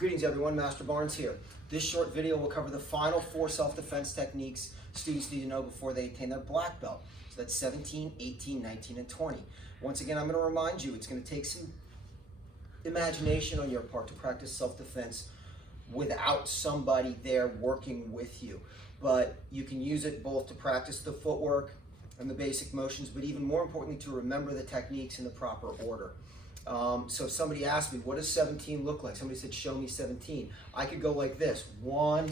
Greetings everyone, Master Barnes here. This short video will cover the final 4 self-defense techniques students need to know before they attain their black belt. So that's 17, 18, 19, and 20. Once again, I'm going to remind you, it's going to take some imagination on your part to practice self-defense without somebody there working with you. But you can use it both to practice the footwork and the basic motions, but even more importantly, to remember the techniques in the proper order. So if somebody asked me, what does 17 look like? Somebody said, show me 17. I could go like this, 1,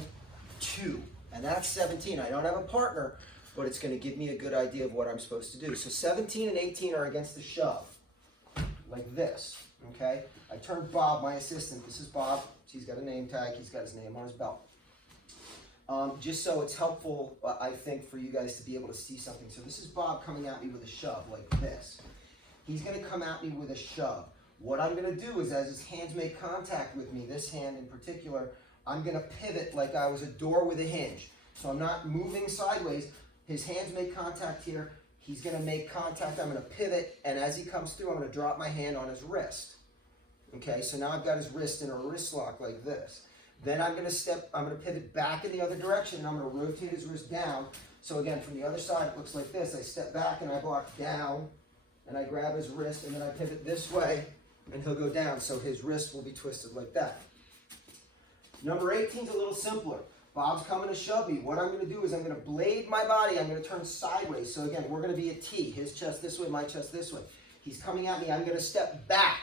2, and that's 17. I don't have a partner, but it's going to give me a good idea of what I'm supposed to do. So 17 and 18 are against the shove, like this, okay? I turned Bob, my assistant, this is Bob, he's got a name tag, he's got his name on his belt. Just so it's helpful, I think, for you guys to be able to see something. So this is Bob coming at me with a shove, like this. He's going to come at me with a shove. What I'm going to do is, as his hands make contact with me, this hand in particular, I'm going to pivot like I was a door with a hinge. So I'm not moving sideways. His hands make contact here. He's going to make contact. I'm going to pivot, and as he comes through, I'm going to drop my hand on his wrist. Okay, so now I've got his wrist in a wrist lock like this. Then I'm going to pivot back in the other direction, and I'm going to rotate his wrist down. So again, from the other side, it looks like this. I step back, and I block down, and I grab his wrist, and then I pivot this way, and he'll go down, so his wrist will be twisted like that. Number 18 is a little simpler. Bob's coming to shove me. What I'm going to do is I'm going to blade my body. I'm going to turn sideways. So again, we're going to be a T. His chest this way, my chest this way. He's coming at me. I'm going to step back.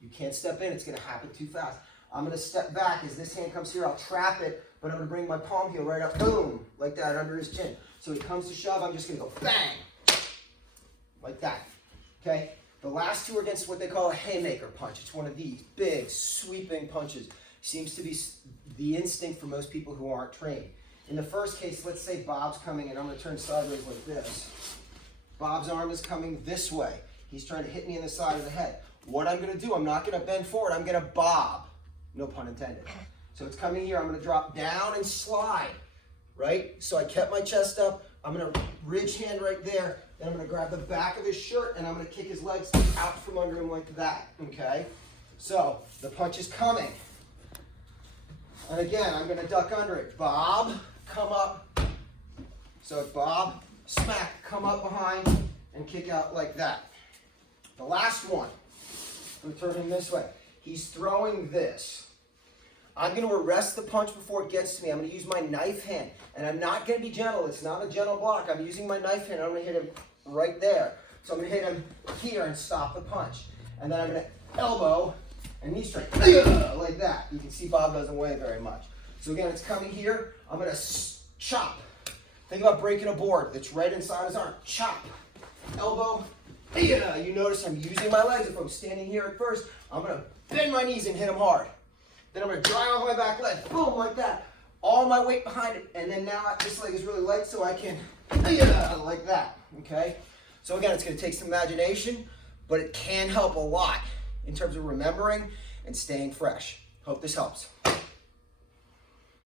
You can't step in. It's going to happen too fast. I'm going to step back. As this hand comes here, I'll trap it, but I'm going to bring my palm heel right up, boom, like that, under his chin. So he comes to shove, I'm just going to go bang, like that. Okay? The last two are against what they call a haymaker punch. It's one of these big, sweeping punches. Seems to be the instinct for most people who aren't trained. In the first case, let's say Bob's coming, and I'm going to turn sideways like this. Bob's arm is coming this way. He's trying to hit me in the side of the head. What I'm going to do, I'm not going to bend forward. I'm going to bob. No pun intended. So it's coming here. I'm going to drop down and slide, right? So I kept my chest up. I'm going to ridge hand right there. Then I'm going to grab the back of his shirt, and I'm going to kick his legs out from under him like that, okay? So the punch is coming. And again, I'm going to duck under it. Bob, come up. So Bob, smack, come up behind, and kick out like that. The last one, I'm going to turn him this way. He's throwing this. I'm going to arrest the punch before it gets to me. I'm going to use my knife hand. And I'm not going to be gentle. It's not a gentle block. I'm using my knife hand. I'm going to hit him right there. So I'm going to hit him here and stop the punch. And then I'm going to elbow and knee strike like that. You can see Bob doesn't weigh very much. So again, it's coming here. I'm going to chop. Think about breaking a board that's right inside his arm. Chop. Elbow. You notice I'm using my legs. If I'm standing here at first, I'm going to bend my knees and hit him hard. Then I'm going to dry off my back leg. Boom, like that. All my weight behind it. And then now this leg is really light, so I can like that. Okay? So again, it's going to take some imagination, but it can help a lot in terms of remembering and staying fresh. Hope this helps.